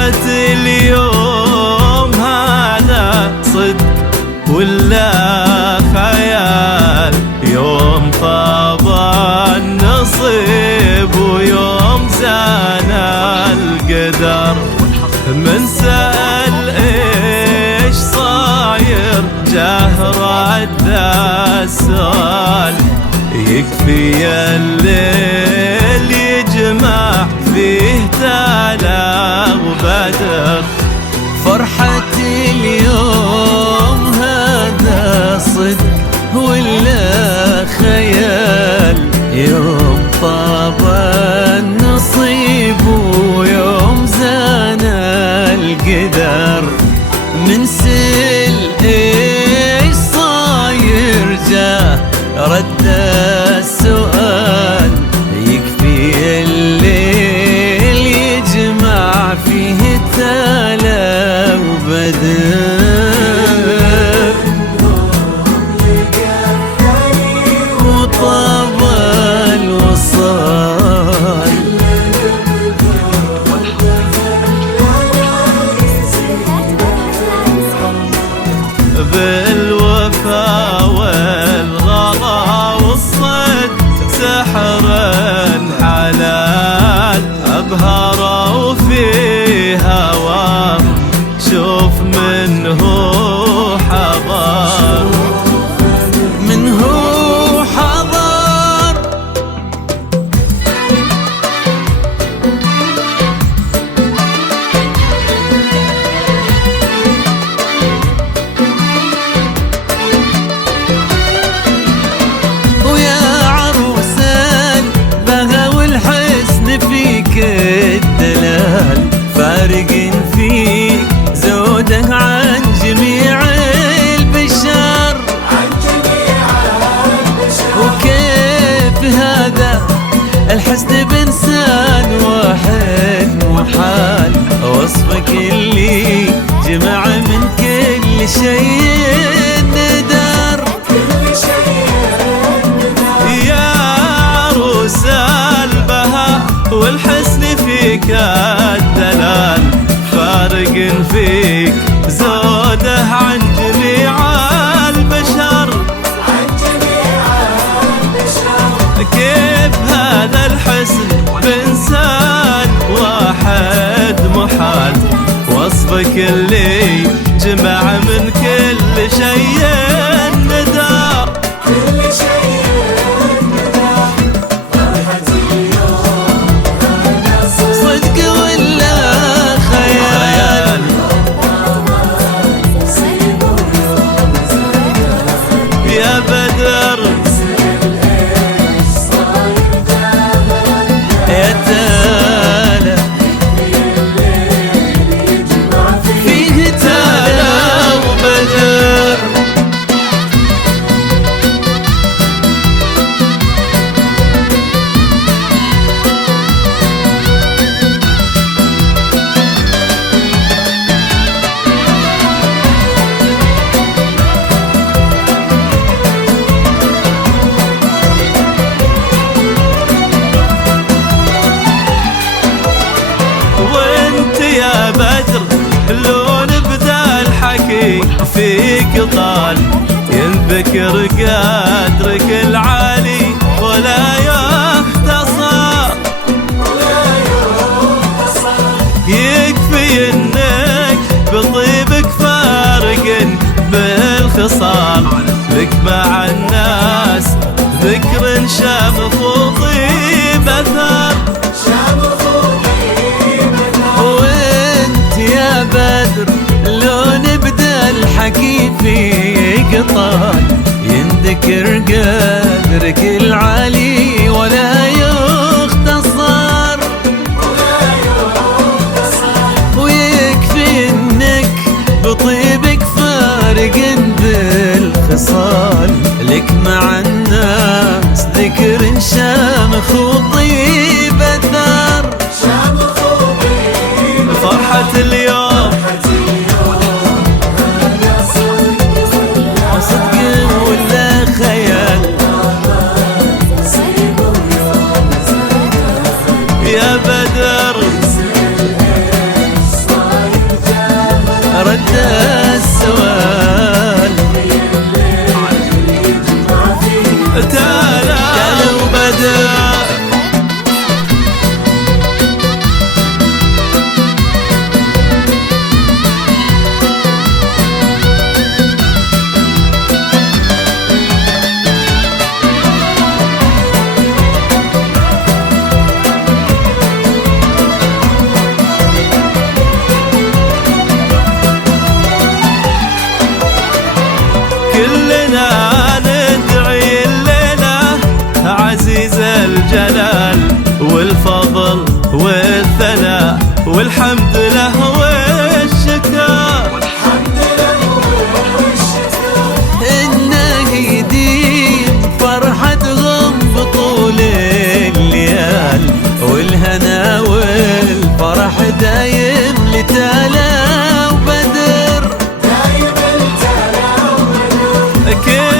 فرحة اليوم هذا صدق ولا خيال؟ يوم طاب النصيب ويوم زان القدر. من سأل ايش صاير جاه رد السؤال. يكفي الليل يجمع فيه تلا وبدر. فرحة اليوم هذا صدق ولا خيال؟ يوم طاب النصيب ويوم زان القدر. من سل ايش صاير جاه رد السؤال. يكفي الليل يجمع فيه تلا وبدر. وطاب الوصال بالوفا والغلا والصدق سحر حلال. أبهروا في هواه شوف منه حضر. منه حضر. ويا عروسان بها والحسن فيك الدلال. فارق فيك زوده عن جميع البشر. وكيف هذا الحسن بإنسان واحد محال؟ وصفك اللي جمع من كل شيء ندر. يا عروس البهاء والحسن فيك الدلال. فارق فيك زوده عن جميع البشر. كيف هذا الحسن بإنسان واحد محال؟ وصفك اللي جمع من كل شيء ندار. صدق ولا خيال؟ يا بدر يا تالا فيه تالا وبدر. يا بدر لون بدا الحكي فيك طال. ينذكر قدرك العالي ولا يختصر. يكفي انك بطيبك فارق بالخصال. لك مع الناس ذكر شامخ وطيب اثر. يا بدر لون بدا الحكي فيك طال. ينذكر قدرك العالي ولا يختصر. ويكفي انك بطيبك فارق بالخصال. لك مع الناس ذكر شامخ وطيب اثر. فرحة اليوم صدق ولا خيال؟ يا بدر كلنا ندعي الليلة عزيز الجلال والفضل والثناء والحمد له والشكر إنه يديم فرحتهم بطول الليال والهنا والفرح دايم لتلا وبدر كل